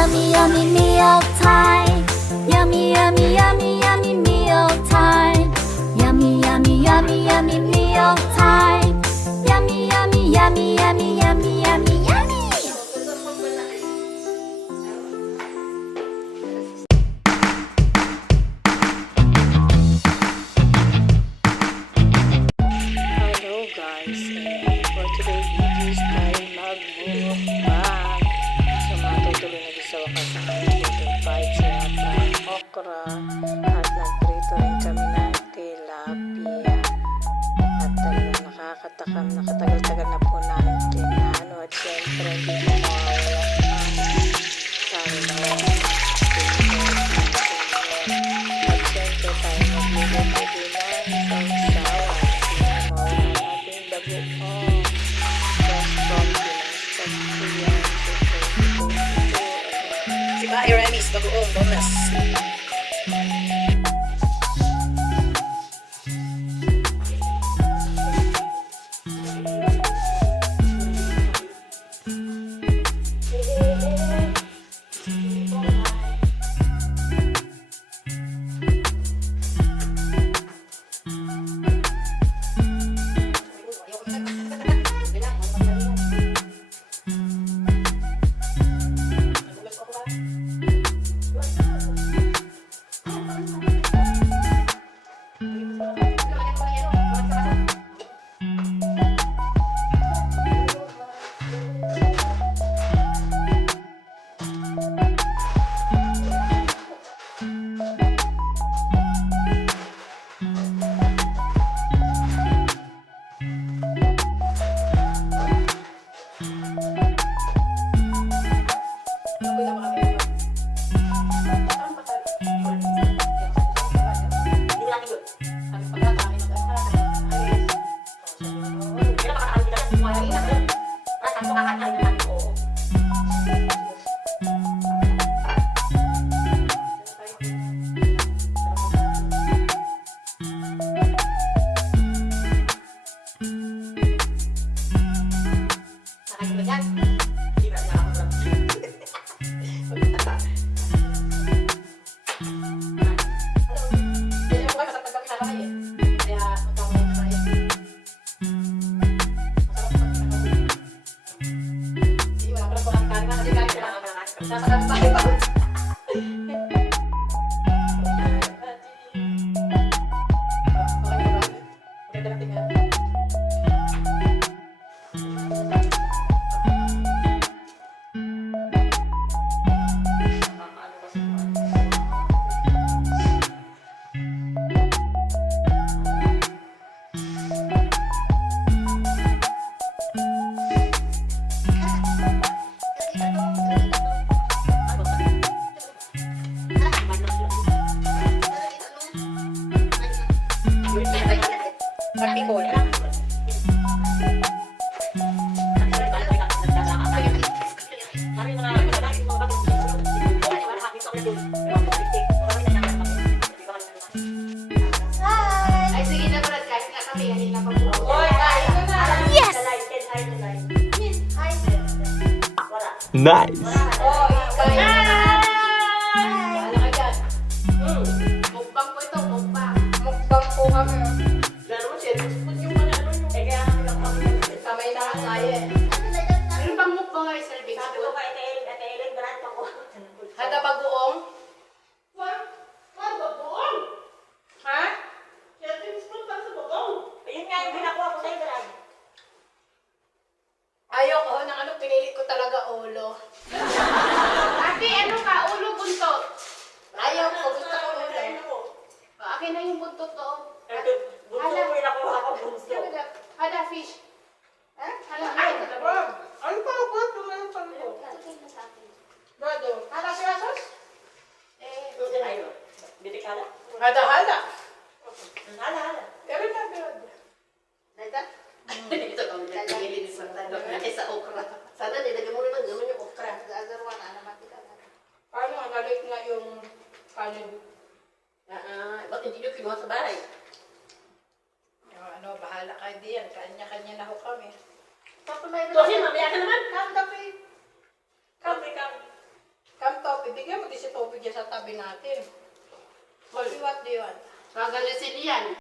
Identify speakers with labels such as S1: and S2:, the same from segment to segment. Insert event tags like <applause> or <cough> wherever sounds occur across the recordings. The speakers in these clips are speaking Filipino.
S1: yummy, yummy
S2: nakakatakam, nakatagal-tagal na po namin tinano at syempre hindi mo mawawala ang kanilang at syempre tayo magluluto din ng sausawan. Hindi mo mawawala. Pagkuyan,
S3: Si Bahay Remis, bagoong bonus.
S4: Ay, sige na Brad, kahit nga kami, halina pa po. Oy, kain na na.
S1: Yes!
S5: Nice.
S4: Na na. Bahala ka dyan. Mukbang po ito, mukbang. Mukbang po kami. Pinili ko talaga ulo. Ate, ano ka? Ulo buntot. Ayaw ko, gusto ko ulo. O, akin na yung buntot to. Hala. Hala, Hala, fish. Ha? Hala, ay.
S3: Ano pa ako? Ano pa ako?
S4: Brado. Hala, siya sos? Eh,
S3: Hada, hada.
S4: pero na, pero. Dada?
S3: Ito kami nagpili sa sa okra. Sana nilagyan mo naman naman yung okra.
S4: Gagawin na naman kita.
S3: Paano nga galit nga yung kanin? Ah, ba't hindi nyo kinuha sa bahay?
S4: ano, bahala kayo diyan. Kanya-kanya na ho kami.
S3: Kasi mamaya ka naman.
S4: Come, Dapi.
S3: Kape ka.
S4: Come,
S6: bigyan mo din si tubig dyan sa tabi natin. Maliwat di yun.
S7: Gagalisin yan.
S4: Ang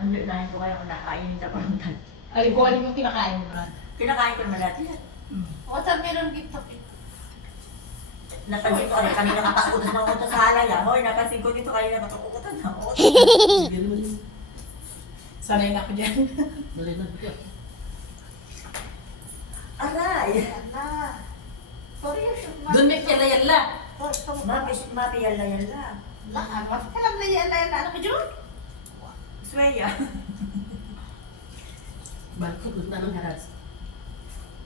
S4: lulahin ko kayo kung nakain sa.
S6: Alin ko, alin yung kinakain mo, Brad?
S4: Kinakain ko naman lahat yan.
S6: O, saan meron dito?
S4: Napansin ko rin, kami nakatakutan ng utos sa halaya. Hoy, napansin ko dito kayo nakatakutan ng utos. <laughs>
S6: Sanay na ako dyan.
S4: Aray!
S6: Doon may yala-yala.
S4: Mapi, mapi yalla yalla.
S6: Alam na yala yala. Ano ka dyan?
S4: Sweya.
S6: Balkot na ng haras.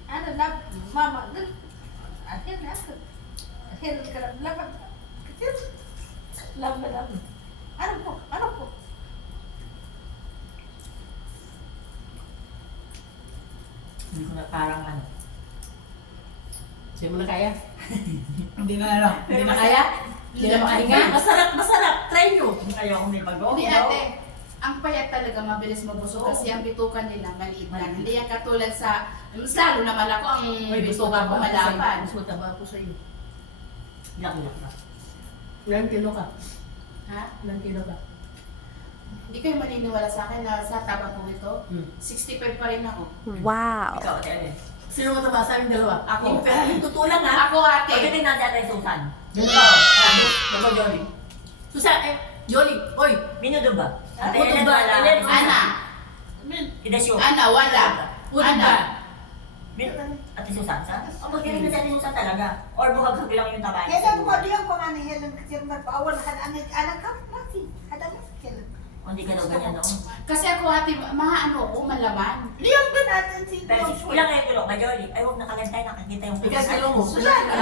S8: Ano na, mama, dun. Atin na ako. Atin ka na, laban. Atin. Laban, laban. Ano po, ano po?
S4: Hindi ko na parang ano.
S6: Hindi mo na kaya? Hindi na ano? Hindi na kaya? Hindi na makahinga?
S4: Masarap, masarap. Try nyo. Ayaw ko may bago.
S7: Hindi ate, ang payat talaga mabilis mabusog
S4: Oo.
S7: kasi ang bitukan nila maliit lang. Hindi yan katulad sa, mas lalo naman ako ang bitukan ko malaban.
S6: Mas mataba ako sa iyo.
S4: Yak-yak na.
S6: Ilan kilo ka?
S7: Ha?
S6: Ilan kilo ka?
S7: Hindi kayo maniniwala sa akin na sa taba ko ito,
S6: Hmm.
S7: 65 pa rin ako.
S1: Wow.
S4: Ikaw, ate, ano?
S6: Sino mataba sa aming dalawa?
S4: Ako.
S6: Yung, pero yung totoo lang ha?
S7: Ako ate,
S4: Pagdating na dyan tayo, Susan.
S6: Ganito. Ako, Johnny. Susan, eh, Johnny, oy.
S4: Minudo ba? Ate,
S6: Minudo
S4: Ellen,
S6: ba?
S4: wala.
S6: Ellen,
S7: Ana,
S4: Idasyo.
S7: Ana, wala. Ana,
S6: ba?
S4: Min- Ate Susan, sa? O magaling na si Ate Susan talaga. Or buhaghag lang yung tabahan.
S8: Kailan mo diyan ko nga ni Helen kasi magpaawal ka na anak ka natin. Ada mo Helen.
S4: O hindi ka daw ganyan noon.
S7: kasi ako ate, mga ano ko, malaman.
S8: Liyan ba natin si
S4: Pero si ilang ngayon kilo, Majoli, ay huwag nakalantay, nakakita yung
S6: Ikaw kilo mo.
S8: Susan. <laughs>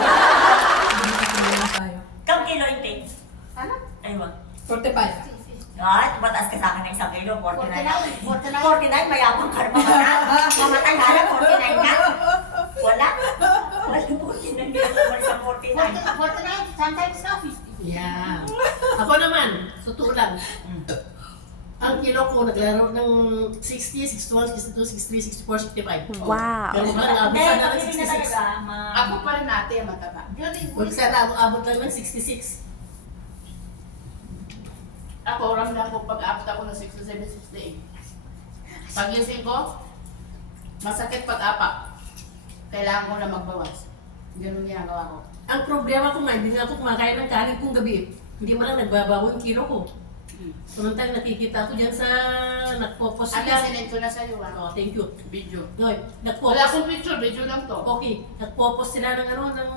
S4: Kam kilo yung ting?
S8: Ano?
S4: Ay wag.
S6: 45.
S4: Ay, mataas ka sa akin ng isang kilo, 49.
S8: 49.
S4: 49, mayabang ka naman na. Mamatay hala, 49 na. Wala. Wala 49 kilo, wala sa 49.
S8: 49, sometimes na 50.
S6: Yeah. Ako naman, totoo lang. Ang kilo ko naglaro ng 60, 61, 62, 63, 64, 65.
S1: Wow.
S6: Pero baka abot
S4: na
S6: 66.
S4: talaga, ma-
S7: Ako pa rin ang mataba.
S6: Huwag sana abot, abot lang ng 66.
S7: Ako, ramdam ko pag-abot ako ng 67, 68. Pagising ko, masakit pag-apa. Kailangan ko na magbawas. Ganun ginagawa ko.
S6: Ang problema ko nga, hindi na ako kumakain ng kanin kung gabi. Hindi mo lang nagbabago yung kilo ko. Samantang nakikita ko dyan sa nagpo-post
S7: Ate,
S6: sila.
S7: sinend ko na sa'yo ah.
S6: Oh, thank you.
S7: Video.
S6: Noy,
S7: Wala
S6: nagpo-post.
S7: akong picture, video lang to.
S6: Okay, nagpo-post sila ng ano, ng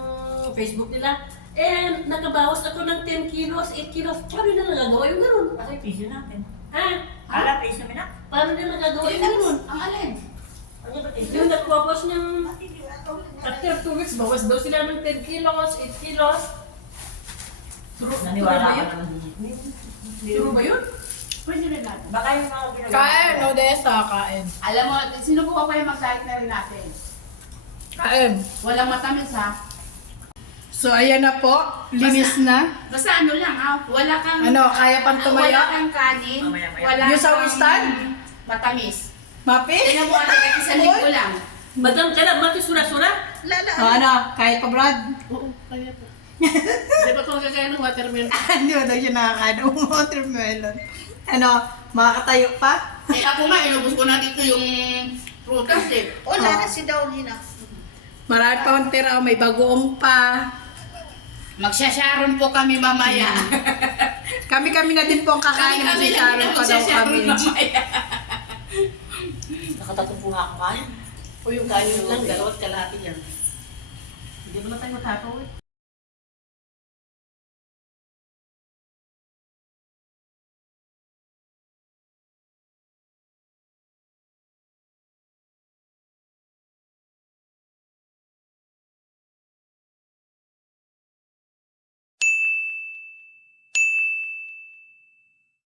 S6: Facebook nila. Eh, nakabawas ako ng 10 kilos, 8 kilos. Paano nila nagagawa yung ganun?
S4: Kasi piso natin.
S6: Ha?
S4: Hala, piso mo na.
S6: Paano nila nagagawa yung ganun?
S7: Ang alin?
S4: Ano?
S6: Yung nagpo-post ng after 2 weeks, bawas daw sila ng 10 kilos, 8 kilos. True,
S4: Naniwala ka
S6: yun?
S4: naman.
S6: True ba yun?
S7: Pwede rin natin.
S4: Baka yung mga ginagawa.
S6: Kain, Odessa, kain.
S7: Alam mo, sinubukan ko yung mag-diet na rin natin.
S6: Kain.
S7: Walang matamis ha.
S9: So, ayan na po. Linis na.
S7: Basta ano lang ha, wala kang...
S9: Ano, kaya pang
S7: Wala
S9: tumaya?
S7: kang kanin,
S4: Mamaya, mamaya.
S7: wala
S9: Yung sa
S7: kang
S9: wistan?
S7: Matamis.
S9: Mapi?
S7: Tingnan mo ate, kasi sa linggo lang.
S6: Madam, kaya mati sura-sura?
S8: Lala.
S9: O ano, kaya pa Brad?
S6: Oo, kaya pa. <laughs> Hindi ba kung kakain ng watermelon?
S9: Hindi ba daw siya nakakain ng watermelon? Ano, makakatayo pa?
S7: Eh ako nga, inubos ko na dito yung prutas eh.
S8: Wala na si Downey na.
S9: Marami pa akong tira, may bagoong pa.
S7: Magsasharon po kami mamaya. <laughs>
S9: Kami-kami na din po ang kakain.
S7: Kami-kami lang din
S9: daw
S7: magsasharon
S9: kami.
S7: mamaya.
S4: Nakatatong po nga ako kain.
S6: O yung kanin lang, dalawat kalahati yan. Hindi mo na tayo matakaw eh.